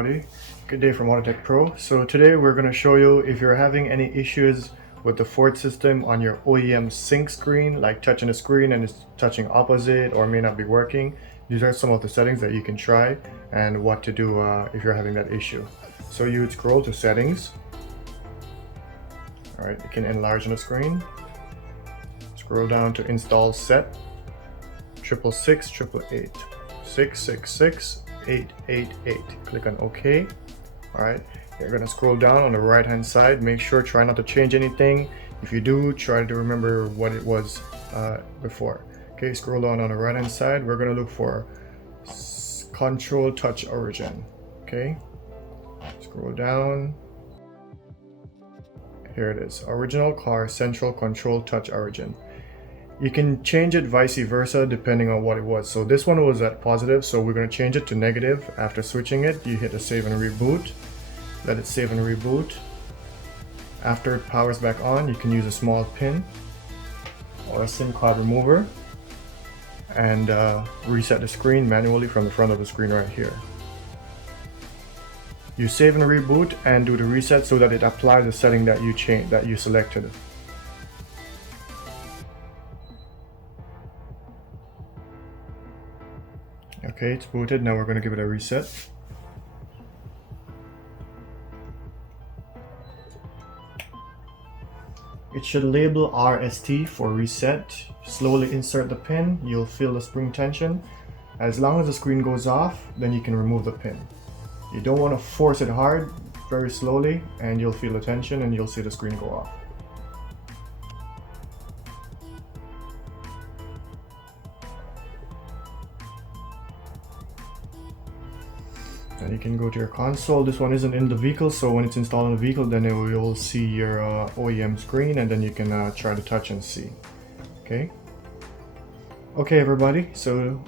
everybody, good day from AutoTecPro. So today we're going to show you if you're having any issues with the Ford system on your OEM sync screen, like touching the screen and it's touching opposite or may not be working. These are some of the settings that you can try and what to do if you're having that issue. So you would scroll to settings. Alright, you can enlarge on the screen. Scroll down to install set 666 888 666 888. Click on OK. Alright, you're gonna scroll down on the right hand side. Make sure, try not to change anything. If you do, try to remember what it was before. Okay, scroll down on the right hand side. We're gonna look for control touch origin. Okay, scroll down. Here it is, original car central control touch origin. You can change it vice versa depending on what it was. So this one was at positive, so we're going to change it to negative. After switching it, you hit the save and reboot. Let it save and reboot. After it powers back on, you can use a small pin or a SIM card remover and reset the screen manually from the front of the screen right here. You save and reboot and do the reset so that it applies the setting that you selected. Okay, it's booted. Now we're going to give it a reset. It should label RST for reset. Slowly insert the pin. You'll feel the spring tension. As long as the screen goes off, then you can remove the pin. You don't want to force it hard, very slowly, and you'll feel the tension and you'll see the screen go off. And you can go to your console. This one isn't in the vehicle, so when it's installed in the vehicle, then it will see your OEM screen, and then you can try to touch and see. Okay. Okay, everybody. So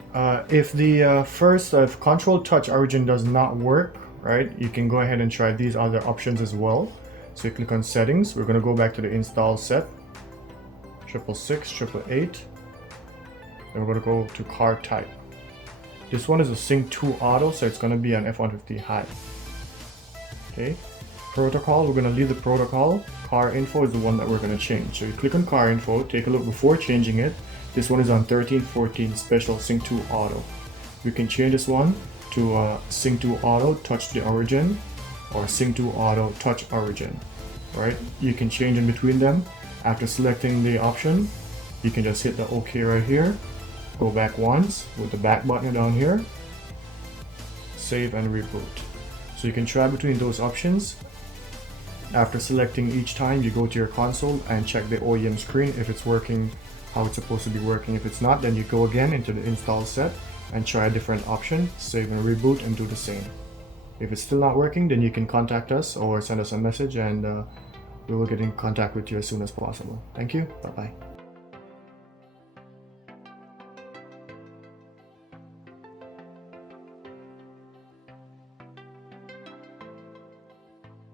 if the if control touch origin does not work, right, you can go ahead and try these other options as well. So you click on settings. We're going to go back to the install set 666 888. Then we're going to go to car type. This one is a Sync 2 Auto, so it's going to be an F-150 high. Okay. Protocol, we're going to leave the protocol. Car info is the one that we're going to change. So you click on car info, take a look before changing it. This one is on 1314 Special Sync 2 Auto. We can change this one to Sync 2 Auto Touch the Origin or Sync 2 Auto Touch Origin. Right? You can change in between them. After selecting the option, you can just hit the OK right here. Go back once with the back button down here, save and reboot. So you can try between those options. After selecting each time, you go to your console and check the OEM screen if it's working how it's supposed to be working. If it's not, then you go again into the install set and try a different option, save and reboot, and do the same. If it's still not working, then you can contact us or send us a message, and we will get in contact with you as soon as possible. Thank you. Bye-bye.